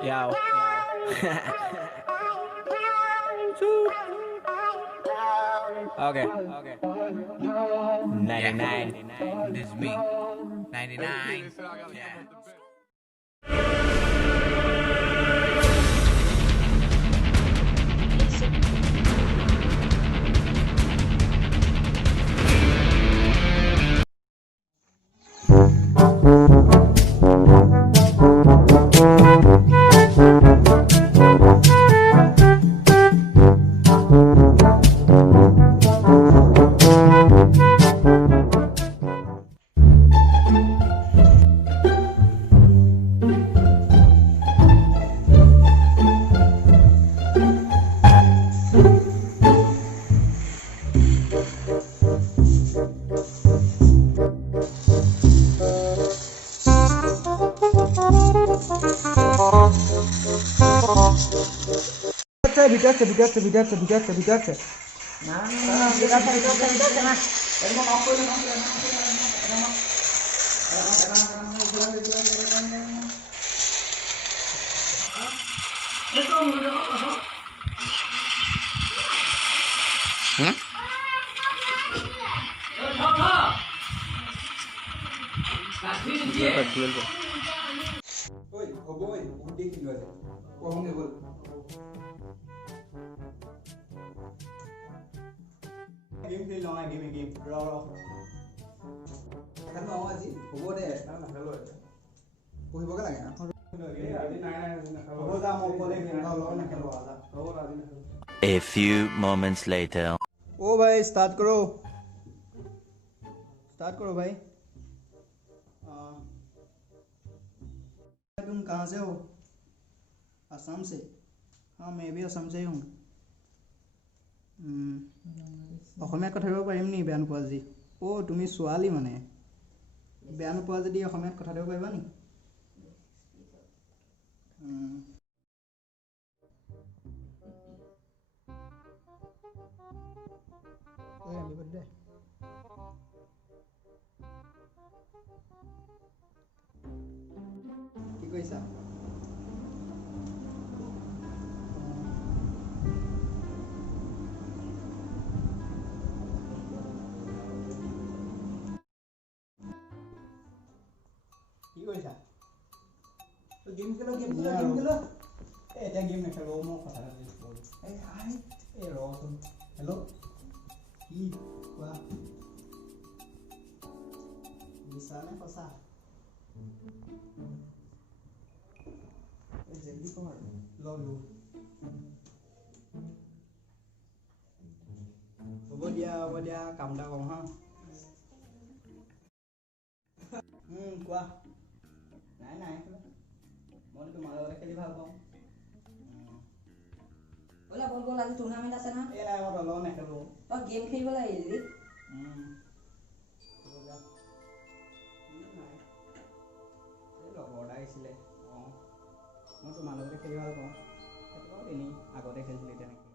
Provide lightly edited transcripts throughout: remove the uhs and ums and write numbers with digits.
Yo. Okay. 99. This is me. 99. Yeah. ভিতৰত Game play long game. Raw. Kan mau aja. Bobo deh. Nah, kalau. Bobo boga lagi na. A few moments later. ओ भाई start करो भाई तुम कहाँ से हो असम से हाँ मैं भी असम से ही हूँ অসমীয়া কথা ক'ব পাৰিম নি বেয়া নোপোৱা যদি তুমি ছোৱালী মানে বেয়া নোপোৱা যদি অসমীয়াত কথা ক'ব পাৰিবা নি কি কৈছা কি কৰিছা তো গেম খেলো এতিয়া গেম নেখেলো মই কথা এটা দিছো এই হাই এই ৰচোন হেল্ল' কি কোৱা বিছানে সঁচা এই জলদি কৰ ললো হ'ব দিয়া কাম এটা কৰোঁ হা কোৱা নাই মই তোমাৰ লগতে খেলি ভাল পাওঁ ওলা বল আজি টুৰ্নামেন্ট আছে না এই নাই মই লগত নেখেলো গেম খেলিব লাগে যদি লগৰ আহিছিলে মই তোমাৰ লগতে খেলি ভাল পাওঁ সেইটো এনেই আগতে খেলিছিলোঁ তেনেকৈ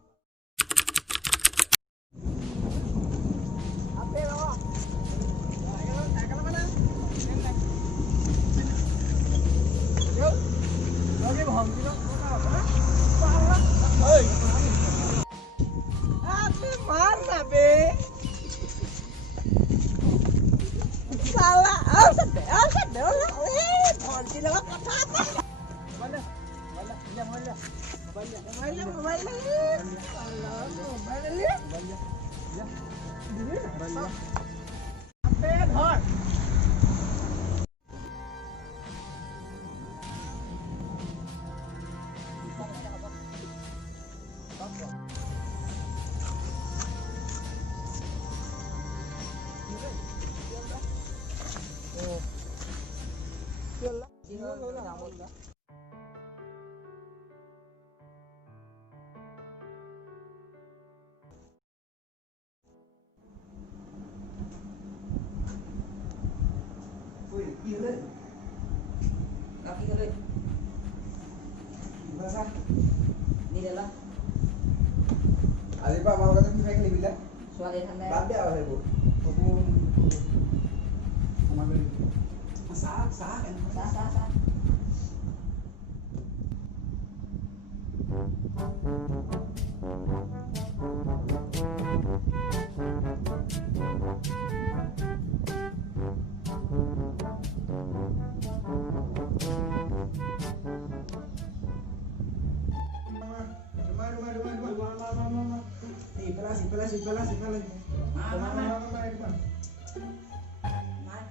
আজিৰ পৰা আমাৰ লগতে ফ্ৰী ফায়াৰ খেলিবিলা ছোৱালী ঠাণ্ডা বাদ দিয়া আৰু সেইবোৰ চাহ ইফালে ইফালে ইফালে মাৰ, মাৰ, মাৰ। মাৰ মাৰ